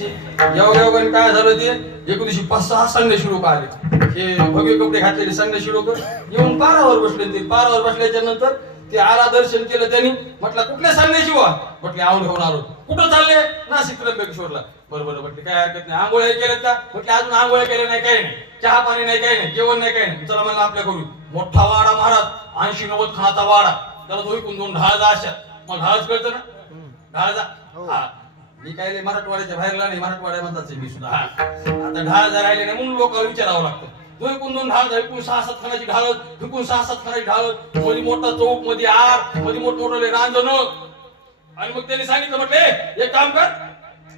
योगायोगाने काय झालं ते एक दिवशी 5-6 संन्याशी लोक आले. हे भगवे कपडे घातलेले संन्याशी लोक येऊन पारावर बसले. ते पारावर बसल्याच्या नंतर ते आला, दर्शन केलं त्यांनी. म्हटलं कुठले संन्याशी वा? म्हटले आऊन घेऊन आलो. कुठं चालले? नाशिक त्र्यंबकेश्वरला. बरोबर म्हटले काय हरकत नाही. आंघोळ्या केल्यात का? म्हटले अजून आंघोळ्या केल्या नाही, काही नाही, चहा पाणी नाही, काही नाही, जेवण नाही, काही नाही. चला म्हणलं आपल्या करू. मोठा वाडा महाराज, 80-90 खानाचा वाडा. त्याला दोन दोन ढाळजा अशा. मग ढाळच कळतं ना? ढाळजा. हा, मी काय मराठवाड्याच्या बाहेरला नाही, मराठवाड्या म्हणतात मी सुद्धा. हा, आता ढाळजा राहिले नाही म्हणून लोकांना विचारावं लागतं. दोन ढाळ, एकूण 6-7 खानाची ढाळ, एकूण 6-7 खानाची ढाळ, मध्ये मोठा चौक, मध्ये आर, मध्ये मोठमोठे रांजण. आणि मग त्यांनी सांगितलं, म्हटले एक काम कर,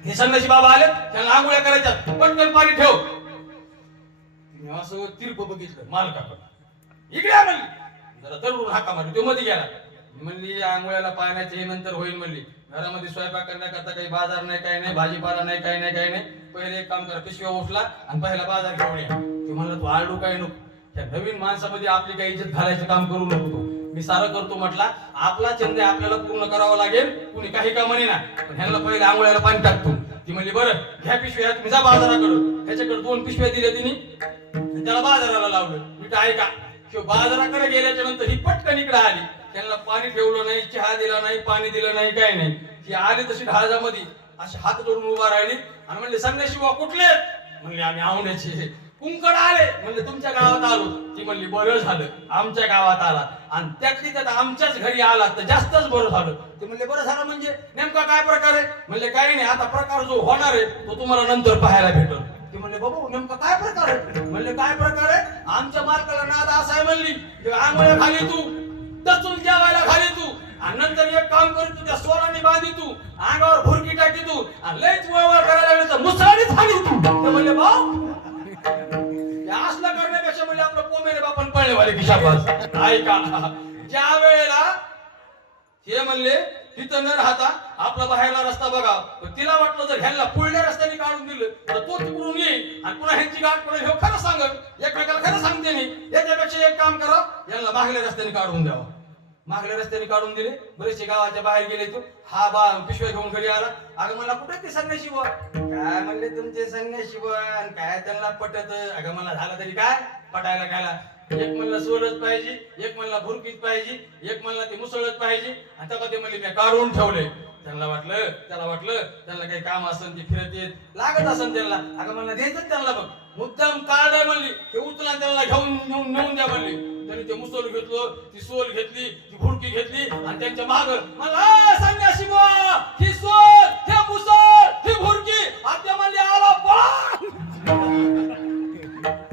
हे संन्यासी बाबा आले, त्यांना आंघोळ्या करायच्या, पटकन पाणी ठेव. असं तिरप बघितलं मालकाकडं. इकडे म्हणली, जरा तरुण हाका मारली. तो मध्ये गेला. म्हणली आंघोळ्याला पाण्याचे नंतर होईल म्हणली. घरामध्ये स्वयंपाक करण्याकरता काही बाजार नाही, काही नाही, भाजीपाला नाही, काही नाही, काही नाही. पहिले एक काम करा, पिशव्या उचला आणि पहिला बाजार घेऊन या. ते म्हणलं तू आळू काय नको, त्या नवीन माणसामध्ये आपली काही इज्जत घालायचं काम करू नको. मी सारं करतो म्हटला. आपला छंद आपल्याला पूर्ण करावा लागेल, कुणी काही का म्हणे ना, पण ह्यांना पहिले आंघोळ्याला पाणी टाकतो. ती म्हणली बरं घ्या पिशव्या, तुम्ही जा बाजाराकडं. ह्याच्याकडे 2 पिशव्या दिल्या तिने, त्याला बाजाराला लावलं. मी ऐका, बाजाराकडे गेल्याच्या नंतर ही पटकन इकडे आली. त्यांना पाणी ठेवलं नाही, चहा दिला नाही, पाणी दिलं नाही, काही नाही. ती आली तशी ढाळजामध्ये अशी हात जोडून उभा राहिली आणि म्हणले संन्याशी वा कुठले? म्हणले आम्ही आवण्याचे. कुंकड आले. म्हणले तुमच्या गावात आलो. ती म्हणली बरं झालं आमच्या गावात आला, आणि त्यातली त्यात आमच्याच घरी आला तर जास्तच बरं झालं. ते म्हणले बरं झालं म्हणजे नेमका काय प्रकार आहे? म्हणले काही नाही, आता प्रकार जो होणार आहे तो तुम्हाला नंतर पाहायला भेटेल. ते म्हणले बाबा नेमका काय प्रकार आहे? म्हणले काय प्रकार आहे? आमच्या मालकाला नाद असा आहे म्हणली, आंघोळ्या खाली तू, दचून जेवायला खाली तू, आणि नंतर एक काम करी तू, त्या सोलाने बांधी तू, अंगावर भुरकी टाकी तू, आणि लयच वळवळ करायला लागली तर मुसळाने झाली तू. ते म्हणले भाऊ असलं करण्यापेक्षा म्हणजे आपलं पोमेने बापन पळले वाले की शाबास. ऐका, ज्या वेळेला हे म्हणले तिथं न राहता आपला बाहेरला रस्ता बघा, तिला वाटलं जर ह्यांना पुढल्या रस्त्याने काढून दिलं तर तो तिकडून येईल आणि पुन्हा ह्यांची गाठ पुन्हा हे खरं सांगत, एकमेकाला खरं सांगते नाही. याच्यापेक्षा एक काम करा, यांना मागल्या रस्त्याने काढून द्यावा. मागल्या रस्त्याने काढून दिले. बरेचसे गावाच्या बाहेर गेले. तो हा पिशव्या घेऊन घरी आला. अगं मला कुठे ते संन्याशी बुवा? काय म्हणले तुमचे संन्याशी बुवा, काय त्यांना पटत? अगं मला झालं तरी काय पटायला गेला. एक म्हणला सोलच पाहिजे, एक म्हणला भुरकीच पाहिजे, एक म्हणला ते मुसळच पाहिजे, आणि तेव्हा ते म्हणले मी काढून ठेवले. त्याला वाटलं त्यांना काही काम असेल, ते फिरत येत लागत असेल त्यांना. अगं म्हणला द्यायचं त्यांना, बघ मुद्दाम काढ म्हणली, ते उचला त्यांना नेऊन द्या म्हणली. त्यांनी ते मुसळ घेतलं, ती सोल घेतली, ती भुरकी घेतली, आणि त्यांच्या माग मला संन्याशी बुवा ही सोल हे मुसळ